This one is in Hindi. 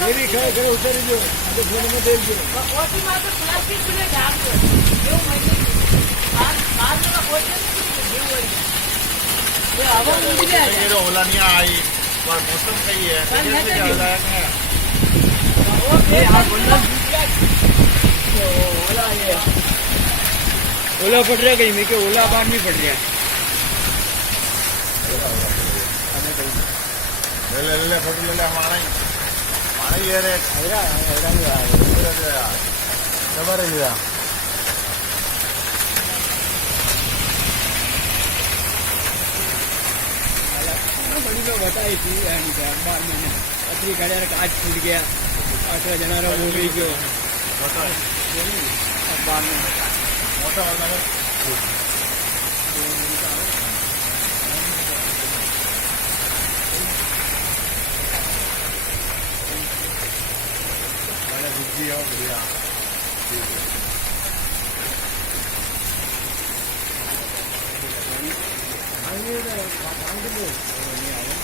मेरी खरे उतारी दो तो फोन में देख दो ઓટી માં તો પ્લાસ્ટિક ખુલે ઢાંકજો એવું મહિને બાર તો ઓટી જેવું હોય ये हवा उड़ जाए ये ओला नहीं आई और मौसम सही है कैसे चल रहा है ये ओला पड़ रहा कहीं में कि ओला बाहर नहीं पड़ रहा ले फोटो ले ले हमारा ही ये रे खबर है ये बड़ी तो बताई थी अखबार में पत्री गाड़िया कांच फूट गया 8 जना हो गई जो अखबार में मोटा वाला बढ़िया आगे